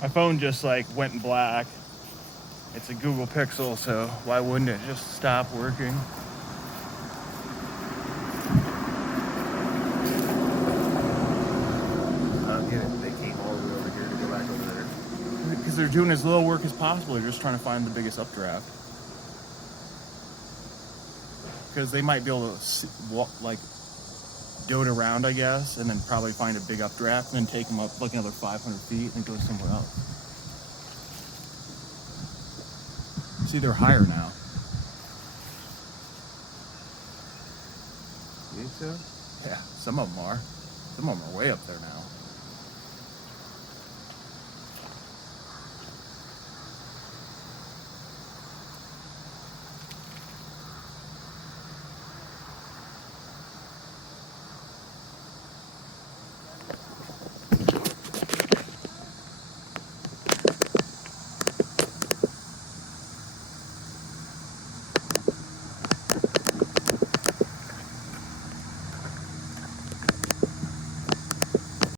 My phone just like went black. It's a Google Pixel, so why wouldn't it just stop working? I don't get it. They came all the way over here to go back over there. Because they're doing as little work as possible. They're just trying to find the biggest updraft. Because they might be able to like dote around, I guess, and then probably find a big updraft, and then take them up like another 500 feet and go somewhere else. See, they're higher now. You think so? Yeah, some of them are. Some of them are way up there now.